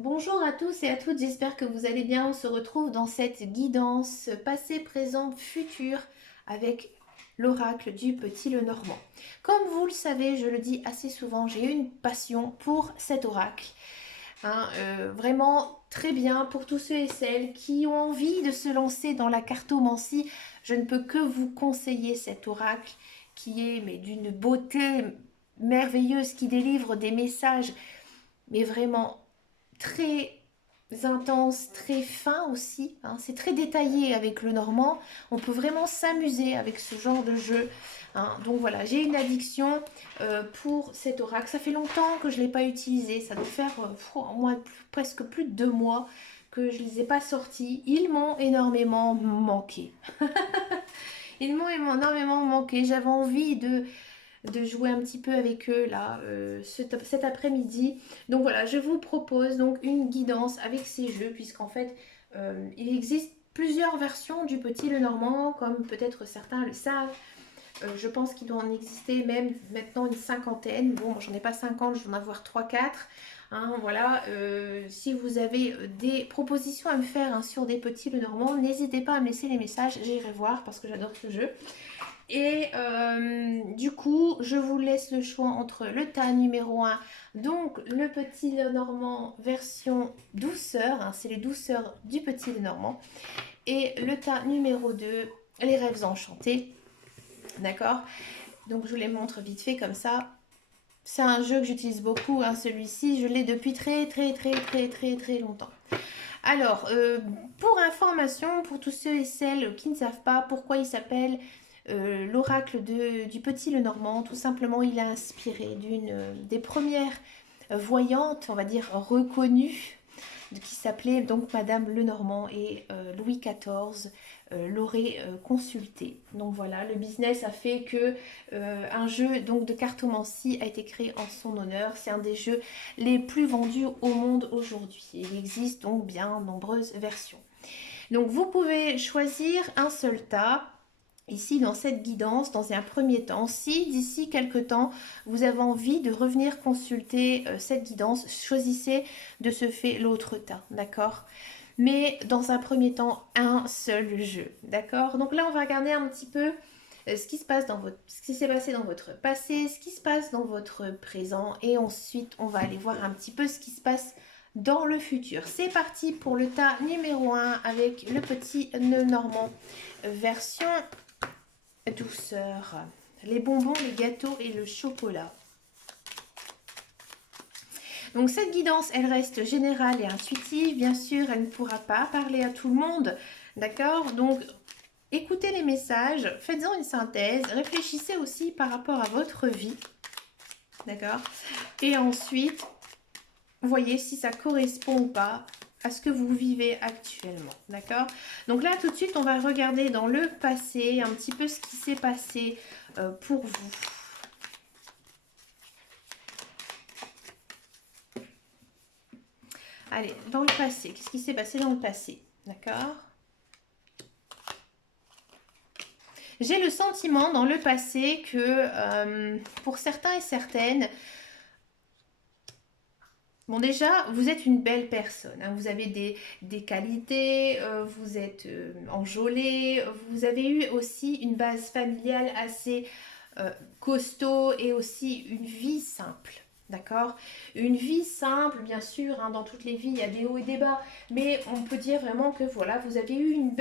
Bonjour à tous et à toutes, j'espère que vous allez bien. On se retrouve dans cette guidance passé, présent, futur avec l'oracle du Petit Lenormand. Comme vous le savez, je le dis assez souvent, j'ai une passion pour cet oracle. Vraiment très bien pour tous ceux et celles qui ont envie de se lancer dans la cartomancie. Je ne peux que vous conseiller cet oracle qui est mais d'une beauté merveilleuse, qui délivre des messages mais vraiment très intense, très fin aussi. C'est très détaillé avec le normand. On peut vraiment s'amuser avec ce genre de jeu. Donc voilà, j'ai une addiction pour cet oracle. Ça fait longtemps que je ne l'ai pas utilisé. Ça doit faire au moins presque plus de 2 mois que je ne les ai pas sortis. Ils m'ont énormément manqué. Ils m'ont énormément manqué. J'avais envie de jouer un petit peu avec eux là cet après-midi. Donc voilà, je vous propose donc une guidance avec ces jeux puisqu'en fait il existe plusieurs versions du Petit Lenormand comme peut-être certains le savent. Je pense qu'il doit en exister même maintenant une cinquantaine. Bon, moi j'en ai pas 50, je vais en avoir 3-4. Voilà, si vous avez des propositions à me faire sur des petits Lenormand, n'hésitez pas à me laisser les messages, j'irai voir parce que j'adore ce jeu. Et du coup, je vous laisse le choix entre le tas numéro 1, donc le Petit Lenormand version douceur, c'est les douceurs du Petit Lenormand, et le tas numéro 2, les rêves enchantés. D'accord. Donc je vous les montre vite fait comme ça. C'est un jeu que j'utilise beaucoup, celui-ci, je l'ai depuis très longtemps. Alors, pour information, pour tous ceux et celles qui ne savent pas pourquoi il s'appelle l'oracle du Petit Lenormand, tout simplement, il est inspiré d'une des premières voyantes, on va dire reconnues, qui s'appelait donc Madame Lenormand, et Louis XIV l'aurait consulté. Donc voilà, le business a fait que un jeu donc de cartomancie a été créé en son honneur. C'est un des jeux les plus vendus au monde aujourd'hui. Il existe donc bien nombreuses versions. Donc vous pouvez choisir un seul tas ici dans cette guidance dans un premier temps. Si d'ici quelques temps vous avez envie de revenir consulter cette guidance, choisissez de ce fait l'autre tas, d'accord? Mais dans un premier temps, un seul jeu, d'accord? Donc là, on va regarder un petit peu ce qui se passe ce qui s'est passé dans votre passé, ce qui se passe dans votre présent, et ensuite on va aller voir un petit peu ce qui se passe dans le futur. C'est parti pour le tas numéro 1 avec le Petit Lenormand version douceur. Les bonbons, les gâteaux et le chocolat. Donc cette guidance, elle reste générale et intuitive. Bien sûr, elle ne pourra pas parler à tout le monde. D'accord? Donc, écoutez les messages, faites-en une synthèse. Réfléchissez aussi par rapport à votre vie. D'accord? Et ensuite, voyez si ça correspond ou pas à ce que vous vivez actuellement. D'accord? Donc là, tout de suite, on va regarder dans le passé un petit peu ce qui s'est passé pour vous. Allez, dans le passé, qu'est-ce qui s'est passé dans le passé? D'accord? J'ai le sentiment dans le passé que pour certains et certaines, bon déjà, vous êtes une belle personne, vous avez des qualités, vous êtes enjôlé, vous avez eu aussi une base familiale assez costaud et aussi une vie simple. D'accord? Une vie simple, bien sûr, dans toutes les vies, il y a des hauts et des bas, mais on peut dire vraiment que voilà, vous avez eu une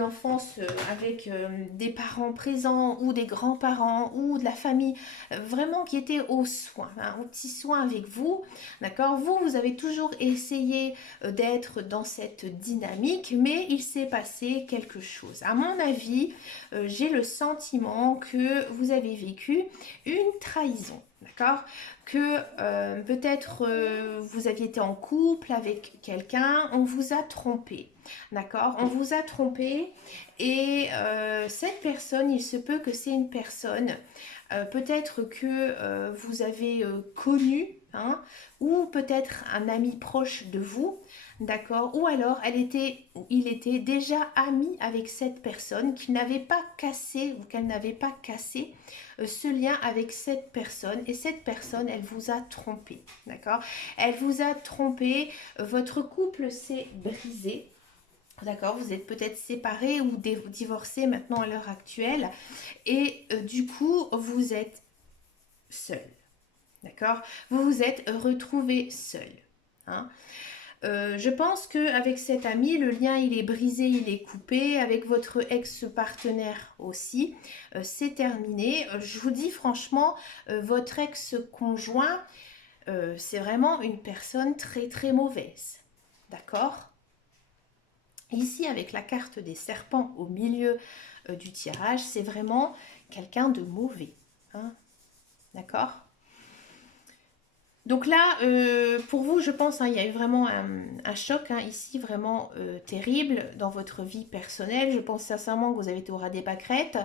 enfance avec des parents présents ou des grands-parents ou de la famille, vraiment qui était aux soins, aux petits soins avec vous. D'accord? Vous avez toujours essayé d'être dans cette dynamique, mais il s'est passé quelque chose. À mon avis, j'ai le sentiment que vous avez vécu une trahison. D'accord? Que peut-être vous aviez été en couple avec quelqu'un, on vous a trompé. D'accord? On vous a trompé et cette personne, il se peut que c'est une personne peut-être que vous avez connu, hein, ou peut-être un ami proche de vous, d'accord, ou alors il était déjà ami avec cette personne, qu'il n'avait pas cassé ou qu'elle n'avait pas cassé ce lien avec cette personne, et cette personne, elle vous a trompé, d'accord, elle vous a trompé, votre couple s'est brisé. D'accord, vous êtes peut-être séparés ou divorcés maintenant à l'heure actuelle et du coup vous êtes seul. D'accord, vous vous êtes retrouvé seul. Hein. Je pense qu'avec cet ami, le lien il est brisé, il est coupé. Avec votre ex-partenaire aussi, c'est terminé. Je vous dis franchement, votre ex-conjoint, c'est vraiment une personne très très mauvaise. D'accord? Ici, avec la carte des serpents au milieu du tirage, c'est vraiment quelqu'un de mauvais. Hein. D'accord? Donc là, pour vous, je pense, hein, il y a eu vraiment un choc hein, ici, vraiment terrible dans votre vie personnelle. Je pense sincèrement que vous avez été au ras des pâquerettes,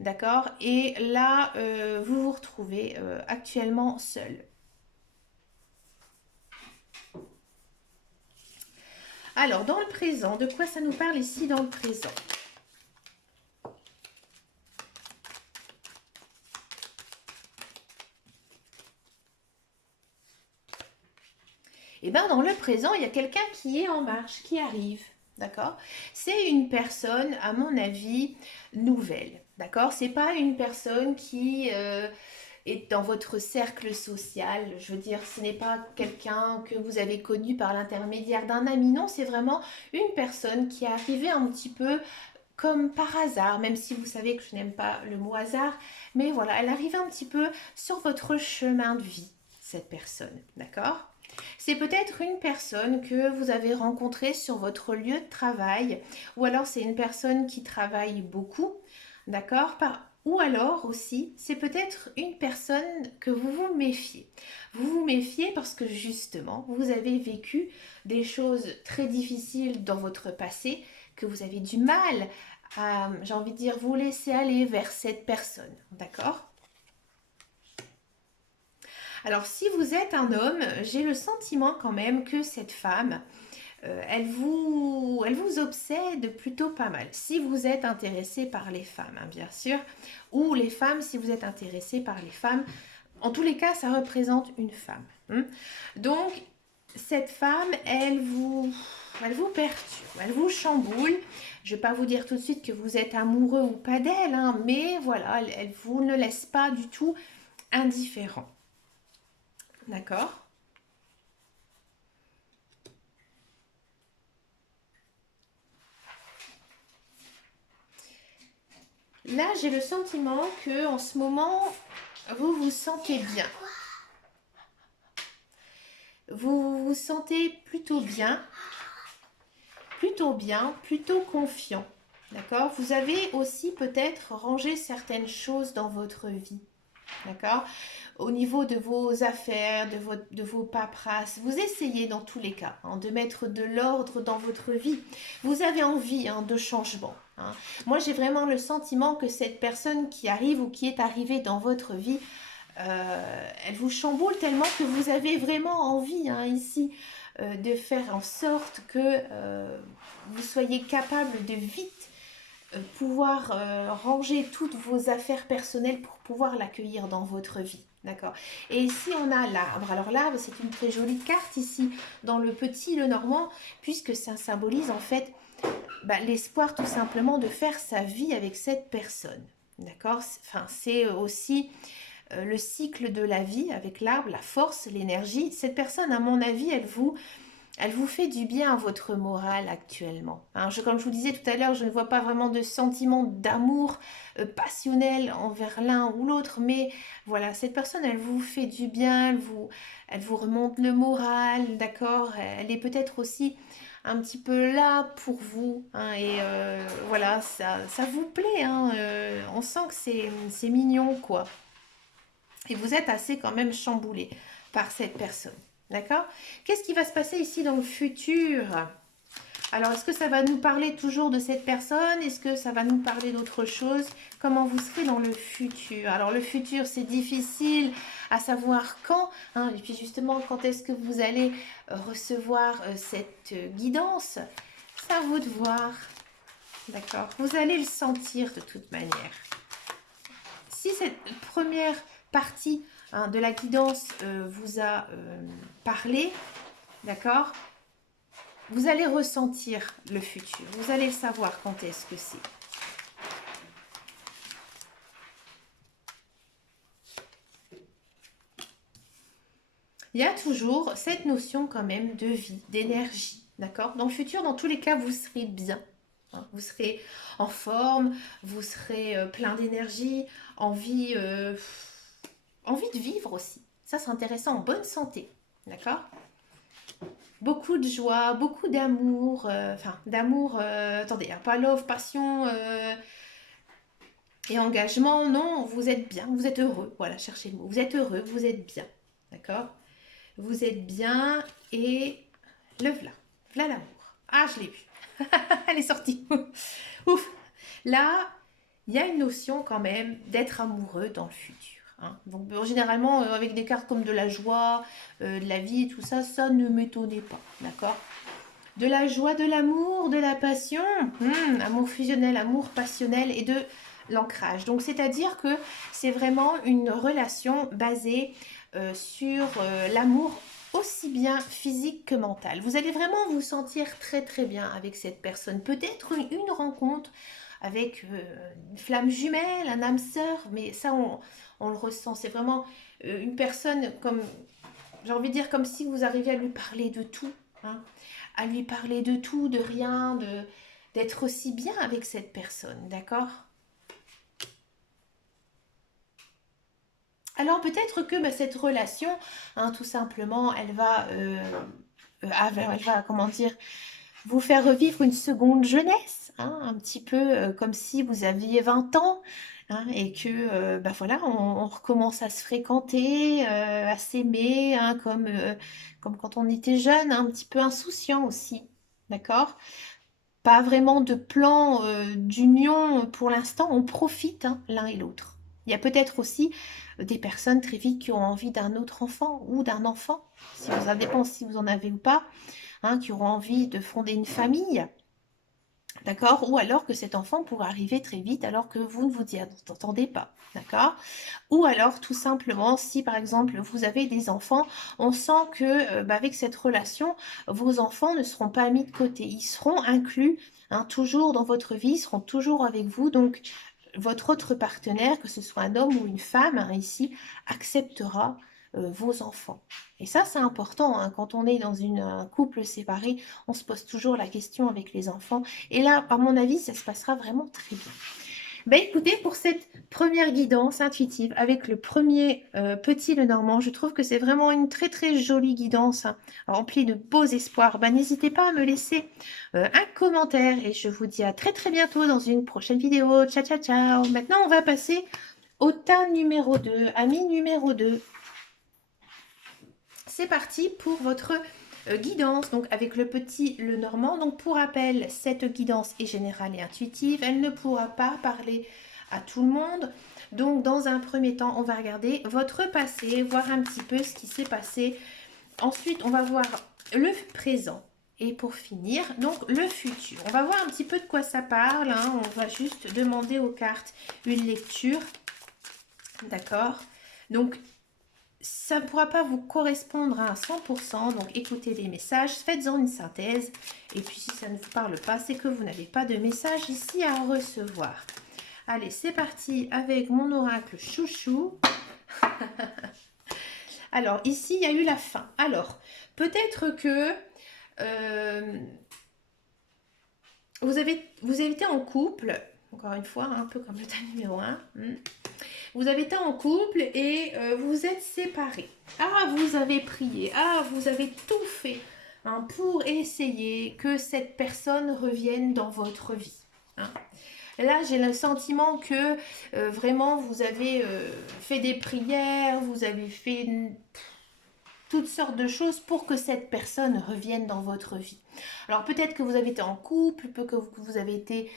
d'accord? Et là, vous vous retrouvez actuellement seul. Alors, dans le présent, de quoi ça nous parle ici dans le présent? Et bien dans le présent, il y a quelqu'un qui est en marche, qui arrive, d'accord? C'est une personne, à mon avis, nouvelle, d'accord? C'est pas une personne qui est dans votre cercle social. Je veux dire, ce n'est pas quelqu'un que vous avez connu par l'intermédiaire d'un ami, non, c'est vraiment une personne qui est arrivée un petit peu comme par hasard, même si vous savez que je n'aime pas le mot hasard, mais voilà, elle arrive un petit peu sur votre chemin de vie, cette personne, d'accord? C'est peut-être une personne que vous avez rencontrée sur votre lieu de travail, ou alors c'est une personne qui travaille beaucoup, d'accord? Ou alors aussi, c'est peut-être une personne que vous vous méfiez. Vous vous méfiez parce que justement, vous avez vécu des choses très difficiles dans votre passé, que vous avez du mal à, j'ai envie de dire, vous laisser aller vers cette personne, d'accord? Alors, si vous êtes un homme, j'ai le sentiment quand même que cette femme, elle vous obsède plutôt pas mal. Si vous êtes intéressé par les femmes, hein, bien sûr, ou les femmes, si vous êtes intéressé par les femmes, en tous les cas, ça représente une femme. Hein. Donc, cette femme, elle vous perturbe, elle vous chamboule. Je ne vais pas vous dire tout de suite que vous êtes amoureux ou pas d'elle, hein, mais voilà, elle vous ne laisse pas du tout indifférent. D'accord? Là, j'ai le sentiment que en ce moment, vous vous sentez bien. Vous vous sentez plutôt bien, plutôt confiant. D'accord? Vous avez aussi peut-être rangé certaines choses dans votre vie. D'accord? Au niveau de vos affaires, de vos paperasses, vous essayez dans tous les cas hein, de mettre de l'ordre dans votre vie. Vous avez envie hein, de changement. Hein. Moi, j'ai vraiment le sentiment que cette personne qui arrive ou qui est arrivée dans votre vie, elle vous chamboule tellement que vous avez vraiment envie hein, ici de faire en sorte que vous soyez capable de vite pouvoir ranger toutes vos affaires personnelles pour pouvoir l'accueillir dans votre vie. D'accord. Et ici, on a l'arbre. Alors l'arbre, c'est une très jolie carte ici, dans le petit, le normand, puisque ça symbolise en fait l'espoir tout simplement de faire sa vie avec cette personne. D'accord. Enfin, c'est aussi le cycle de la vie avec l'arbre, la force, l'énergie. Cette personne, à mon avis, elle vous fait du bien à votre morale actuellement. Hein, comme je vous disais tout à l'heure, je ne vois pas vraiment de sentiment d'amour passionnel envers l'un ou l'autre, mais voilà, cette personne, elle vous fait du bien, elle vous remonte le moral, d'accord? Elle est peut-être aussi un petit peu là pour vous, hein, et voilà, ça vous plaît, hein, on sent que c'est mignon, quoi. Et vous êtes assez quand même chamboulé par cette personne. D'accord? Qu'est-ce qui va se passer ici dans le futur? Alors, est-ce que ça va nous parler toujours de cette personne? Est-ce que ça va nous parler d'autre chose? Comment vous serez dans le futur? Alors, le futur, c'est difficile à savoir quand, hein, et puis justement, quand est-ce que vous allez recevoir cette guidance? C'est à vous de voir, d'accord? Vous allez le sentir de toute manière. Si cette première partie hein, de la guidance vous a parlé, d'accord? Vous allez ressentir le futur. Vous allez le savoir quand est-ce que c'est. Il y a toujours cette notion quand même de vie, d'énergie, d'accord? Dans le futur, dans tous les cas, vous serez bien. Hein, vous serez en forme, vous serez plein d'énergie, envie, envie de vivre aussi. Ça, c'est intéressant, en bonne santé, d'accord? Beaucoup de joie, beaucoup d'amour, enfin d'amour, attendez, hein, pas love, passion et engagement, non, vous êtes bien, vous êtes heureux, voilà, cherchez le mot, vous êtes heureux, vous êtes bien, d'accord? Vous êtes bien et le voilà l'amour. Ah, je l'ai vu, elle est sortie, ouf, là, il y a une notion quand même d'être amoureux dans le futur. Hein. Donc, généralement, avec des cartes comme de la joie, de la vie et tout ça, ça ne m'étonnait pas, d'accord? De la joie, de l'amour, de la passion, amour fusionnel, amour passionnel et de l'ancrage. Donc, c'est-à-dire que c'est vraiment une relation basée sur l'amour aussi bien physique que mental. Vous allez vraiment vous sentir très très bien avec cette personne. Peut-être une rencontre avec une flamme jumelle, un âme sœur, mais ça on le ressent. C'est vraiment une personne comme, j'ai envie de dire, comme si vous arriviez à lui parler de tout. Hein, à lui parler de tout, de rien, d'être aussi bien avec cette personne, d'accord? Alors peut-être que cette relation, hein, tout simplement, elle va, comment dire, vous faire revivre une seconde jeunesse, hein, un petit peu comme si vous aviez 20 ans, hein, et que, bah voilà, on recommence à se fréquenter, à s'aimer, hein, comme quand on était jeune, hein, un petit peu insouciant aussi, d'accord? Pas vraiment de plan d'union pour l'instant, on profite hein, l'un et l'autre. Il y a peut-être aussi des personnes très vite qui ont envie d'un autre enfant ou d'un enfant, si vous en dépend si vous en avez ou pas, hein, qui auront envie de fonder une famille. D'accord? Ou alors que cet enfant pourrait arriver très vite alors que vous ne vous y attendez pas. D'accord? Ou alors tout simplement, si par exemple vous avez des enfants, on sent que bah, avec cette relation, vos enfants ne seront pas mis de côté. Ils seront inclus hein, toujours dans votre vie, ils seront toujours avec vous. Donc votre autre partenaire, que ce soit un homme ou une femme, hein, ici, acceptera vos enfants. Et ça, c'est important. Hein, quand on est dans un couple séparé, on se pose toujours la question avec les enfants. Et là, à mon avis, ça se passera vraiment très bien. Ben écoutez, pour cette première guidance intuitive avec le premier petit Lenormand, je trouve que c'est vraiment une très très jolie guidance hein, remplie de beaux espoirs. Ben, n'hésitez pas à me laisser un commentaire et je vous dis à très très bientôt dans une prochaine vidéo. Ciao ciao ciao. Maintenant on va passer au tas numéro 2, ami numéro 2. C'est parti pour votre guidance, donc avec le petit Lenormand. Donc pour rappel, cette guidance est générale et intuitive. Elle ne pourra pas parler à tout le monde. Donc dans un premier temps, on va regarder votre passé, voir un petit peu ce qui s'est passé. Ensuite, on va voir le présent. Et pour finir, donc le futur. On va voir un petit peu de quoi ça parle. Hein. On va juste demander aux cartes une lecture. D'accord? Donc ça ne pourra pas vous correspondre à 100%, donc écoutez les messages, faites-en une synthèse, et puis si ça ne vous parle pas, c'est que vous n'avez pas de message ici à recevoir. Allez, c'est parti avec mon oracle chouchou. Alors, ici, il y a eu la fin. Alors, peut-être que vous avez été en couple, encore une fois, un peu comme le tas numéro 1, vous avez été en couple et vous êtes séparés. Ah, vous avez prié. Ah, vous avez tout fait hein, pour essayer que cette personne revienne dans votre vie. Hein. Là, j'ai le sentiment que vraiment, vous avez fait des prières, vous avez fait toutes sortes de choses pour que cette personne revienne dans votre vie. Alors peut-être que vous avez été en couple, peut que vous avez été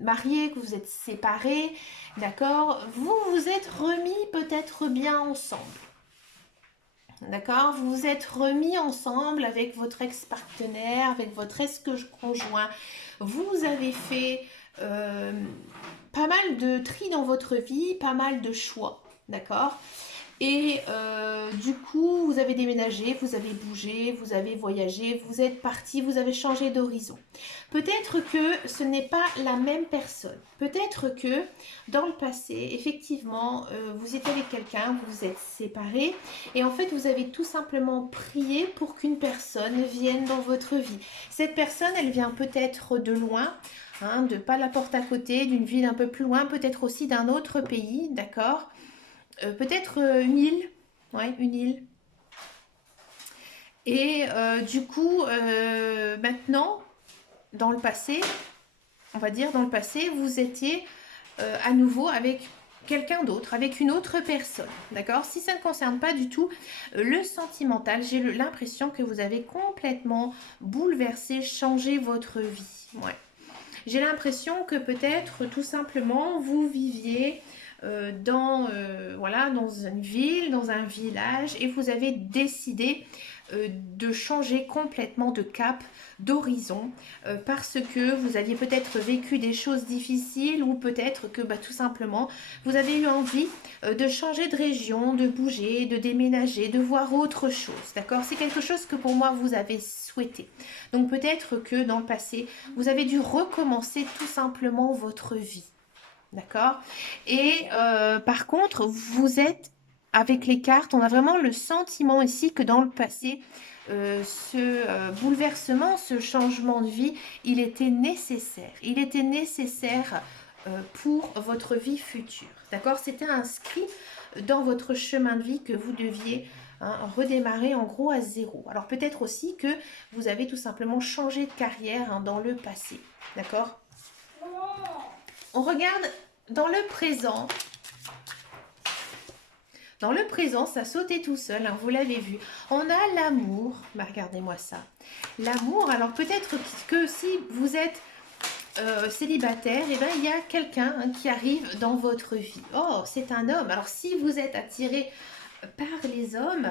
marié, que vous êtes séparés, d'accord? Vous vous êtes remis peut-être bien ensemble. D'accord? Vous vous êtes remis ensemble avec votre ex-partenaire, avec votre ex-conjoint. Vous avez fait pas mal de tri dans votre vie, pas mal de choix. D'accord? Et du coup, vous avez déménagé, vous avez bougé, vous avez voyagé, vous êtes parti, vous avez changé d'horizon. Peut-être que ce n'est pas la même personne. Peut-être que dans le passé, effectivement, vous étiez avec quelqu'un, vous vous êtes séparés et en fait, vous avez tout simplement prié pour qu'une personne vienne dans votre vie. Cette personne, elle vient peut-être de loin, hein, de pas la porte à côté, d'une ville un peu plus loin, peut-être aussi d'un autre pays, d'accord? Peut-être une île, ouais, une île. Et du coup, maintenant, dans le passé, on va dire dans le passé, vous étiez à nouveau avec quelqu'un d'autre, avec une autre personne, d'accord? Si ça ne concerne pas du tout le sentimental, j'ai l'impression que vous avez complètement bouleversé, changé votre vie, ouais. J'ai l'impression que peut-être tout simplement vous viviez voilà, dans une ville, dans un village et vous avez décidé de changer complètement de cap, d'horizon parce que vous aviez peut-être vécu des choses difficiles ou peut-être que tout simplement vous avez eu envie de changer de région, de bouger, de déménager, de voir autre chose, d'accord? C'est quelque chose que pour moi vous avez souhaité. Donc peut-être que dans le passé, vous avez dû recommencer tout simplement votre vie. D'accord? Et par contre, vous êtes avec les cartes, on a vraiment le sentiment ici que dans le passé, ce bouleversement, ce changement de vie, il était nécessaire. Il était nécessaire pour votre vie future. D'accord? C'était inscrit dans votre chemin de vie que vous deviez redémarrer en gros à zéro. Alors peut-être aussi que vous avez tout simplement changé de carrière dans le passé. D'accord? On regarde dans le présent. Dans le présent, ça sautait tout seul, hein, vous l'avez vu. On a l'amour. Bah, regardez-moi ça. L'amour, alors peut-être que si vous êtes célibataire, eh ben, il y a quelqu'un qui arrive dans votre vie. Oh, c'est un homme. Alors si vous êtes attiré par les hommes,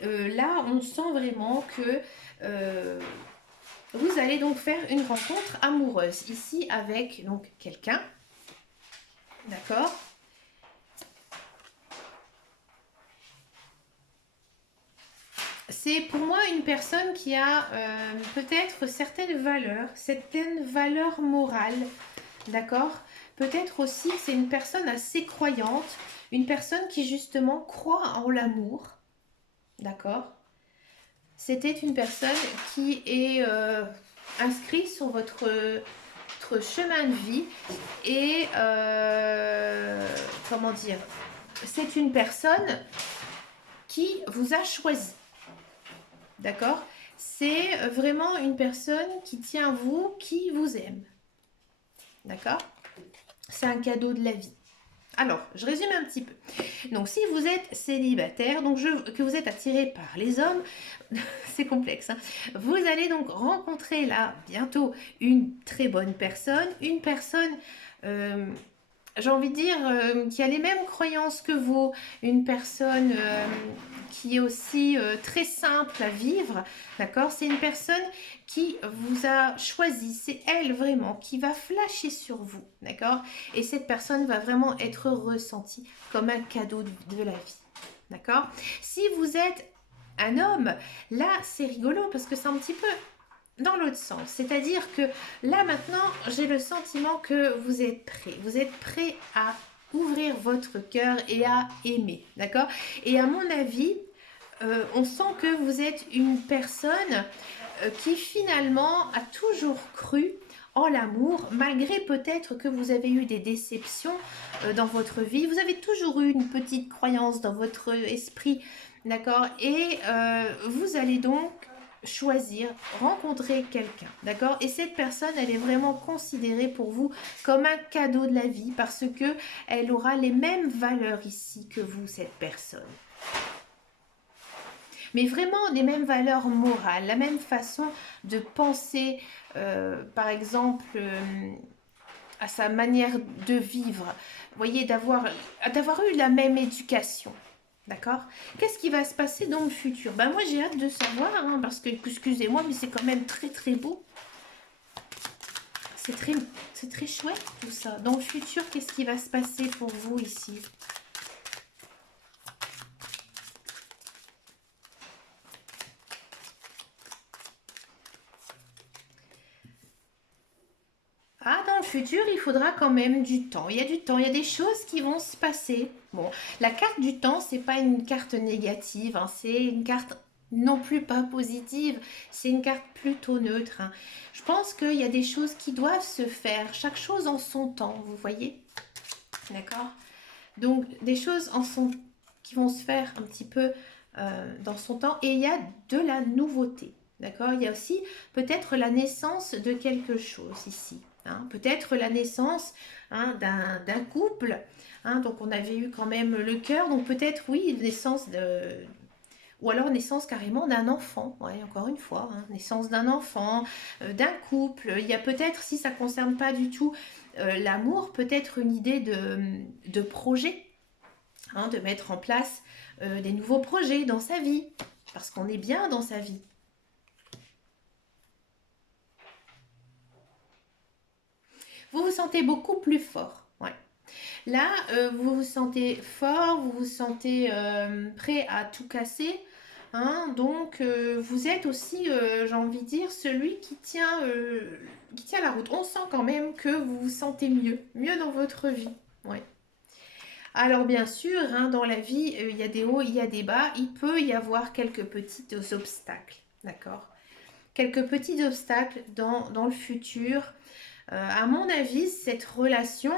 là, on sent vraiment que vous allez donc faire une rencontre amoureuse. Ici, avec donc quelqu'un. D'accord? C'est pour moi une personne qui a peut-être certaines valeurs morales, d'accord? Peut-être aussi que c'est une personne assez croyante, une personne qui justement croit en l'amour, d'accord? C'était une personne qui est inscrite sur votre chemin de vie et comment dire? C'est une personne qui vous a choisi. D'accord? C'est vraiment une personne qui tient à vous, qui vous aime. D'accord? C'est un cadeau de la vie. Alors, je résume un petit peu. Donc, si vous êtes célibataire, donc que vous êtes attiré par les hommes, c'est complexe, hein, vous allez donc rencontrer là, bientôt, une très bonne personne, une personne... j'ai envie de dire, qui a les mêmes croyances que vous, une personne qui est aussi très simple à vivre, d'accord? C'est une personne qui vous a choisi, c'est elle vraiment qui va flasher sur vous, d'accord? Et cette personne va vraiment être ressentie comme un cadeau de la vie, d'accord? Si vous êtes un homme, là c'est rigolo parce que c'est un petit peu dans l'autre sens, c'est-à-dire que là maintenant j'ai le sentiment que vous êtes prêt à ouvrir votre cœur et à aimer, d'accord? Et à mon avis, on sent que vous êtes une personne qui finalement a toujours cru en l'amour, malgré peut-être que vous avez eu des déceptions dans votre vie, vous avez toujours eu une petite croyance dans votre esprit, d'accord? Et vous allez donc choisir, rencontrer quelqu'un, d'accord? Et cette personne, elle est vraiment considérée pour vous comme un cadeau de la vie parce que elle aura les mêmes valeurs ici que vous, cette personne. mais vraiment des mêmes valeurs morales, la même façon de penser, par exemple, à sa manière de vivre. Vous voyez, d'avoir eu la même éducation. D'accord? Qu'est-ce qui va se passer dans le futur? Ben moi j'ai hâte de savoir, hein, parce que, excusez-moi, mais c'est quand même très très beau. C'est très chouette tout ça. Dans le futur, qu'est-ce qui va se passer pour vous ici? Ah, dans le futur, il faudra quand même du temps. Il y a du temps, il y a des choses qui vont se passer. Bon, la carte du temps, c'est pas une carte négative, hein, c'est une carte non plus pas positive, c'est une carte plutôt neutre, hein. Je pense qu'il y a des choses qui doivent se faire, chaque chose en son temps, vous voyez? D'accord? Donc, des choses qui vont se faire un petit peu dans son temps, et il y a de la nouveauté. D'accord? Il y a aussi peut-être la naissance de quelque chose ici. Hein, peut-être la naissance, hein, d'un couple. Hein, donc on avait eu quand même le cœur. Donc peut-être oui, naissance de... Ou alors naissance carrément d'un enfant. Ouais, encore une fois, hein, naissance d'un enfant, d'un couple. Il y a peut-être, si ça ne concerne pas du tout l'amour, peut-être une idée de projet. Hein, de mettre en place des nouveaux projets dans sa vie. Parce qu'on est bien dans sa vie. Vous vous sentez beaucoup plus fort. Ouais. Là, vous vous sentez fort, vous vous sentez prêt à tout casser. Hein, donc, vous êtes aussi, j'ai envie de dire, celui qui tient la route. On sent quand même que vous vous sentez mieux dans votre vie. Ouais. Alors, bien sûr, hein, dans la vie, il y a des hauts, il y a des bas. Il peut y avoir quelques petits obstacles. D'accord? Quelques petits obstacles dans le futur. À mon avis, cette relation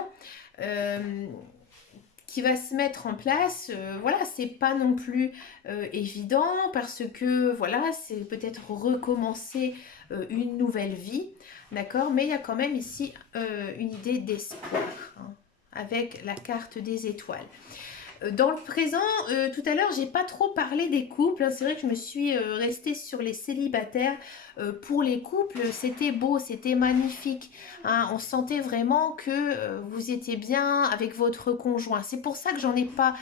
qui va se mettre en place, voilà, c'est pas non plus évident parce que voilà, c'est peut-être recommencer une nouvelle vie, d'accord, mais il y a quand même ici une idée d'espoir, hein, avec la carte des étoiles. Dans le présent, tout à l'heure, j'ai pas trop parlé des couples, hein. C'est vrai que je me suis restée sur les célibataires. Pour les couples, c'était beau, c'était magnifique, hein. On sentait vraiment que vous étiez bien avec votre conjoint. C'est pour ça que j'en ai pas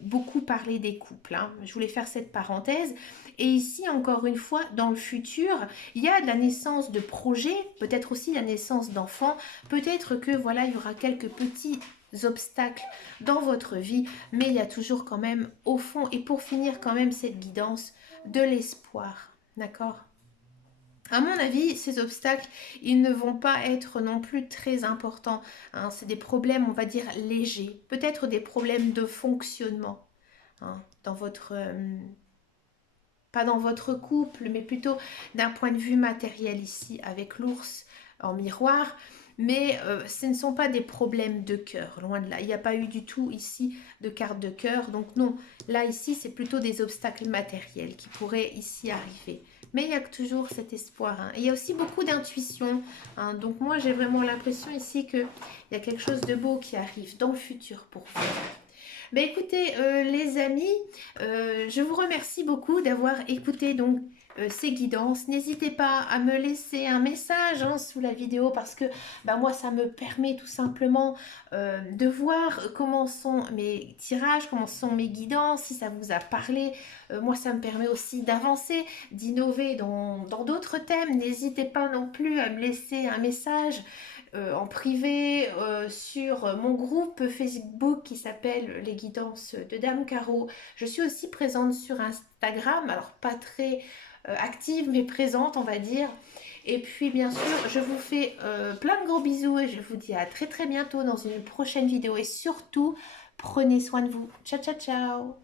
beaucoup parlé des couples, hein. Je voulais faire cette parenthèse. Et ici, encore une fois, dans le futur, il y a de la naissance de projets, peut-être aussi la naissance d'enfants. Peut-être que voilà, il y aura quelques petits obstacles dans votre vie, mais il y a toujours quand même au fond, et pour finir quand même cette guidance, de l'espoir. D'accord? À mon avis, ces obstacles, ils ne vont pas être non plus très importants, hein. C'est des problèmes, on va dire, légers. Peut-être des problèmes de fonctionnement, hein, dans votre... pas dans votre couple, mais plutôt d'un point de vue matériel ici, avec l'ours en miroir. Mais ce ne sont pas des problèmes de cœur, loin de là. Il n'y a pas eu du tout ici de carte de cœur. Donc non, là ici, c'est plutôt des obstacles matériels qui pourraient ici arriver. Mais il y a toujours cet espoir, hein. Et il y a aussi beaucoup d'intuition, hein. Donc moi, j'ai vraiment l'impression ici qu'il y a quelque chose de beau qui arrive dans le futur pour vous. Ben écoutez, les amis, je vous remercie beaucoup d'avoir écouté donc ces guidances. N'hésitez pas à me laisser un message, hein, sous la vidéo, parce que ben, moi, ça me permet tout simplement de voir comment sont mes tirages, comment sont mes guidances, si ça vous a parlé. Moi, ça me permet aussi d'avancer, d'innover dans d'autres thèmes. N'hésitez pas non plus à me laisser un message en privé sur mon groupe Facebook qui s'appelle Les Guidances de Dame Caro. Je suis aussi présente sur Instagram, alors pas très active mais présente, on va dire. Et puis bien sûr, je vous fais plein de gros bisous et je vous dis à très très bientôt dans une prochaine vidéo. Et surtout, prenez soin de vous. Ciao ciao ciao.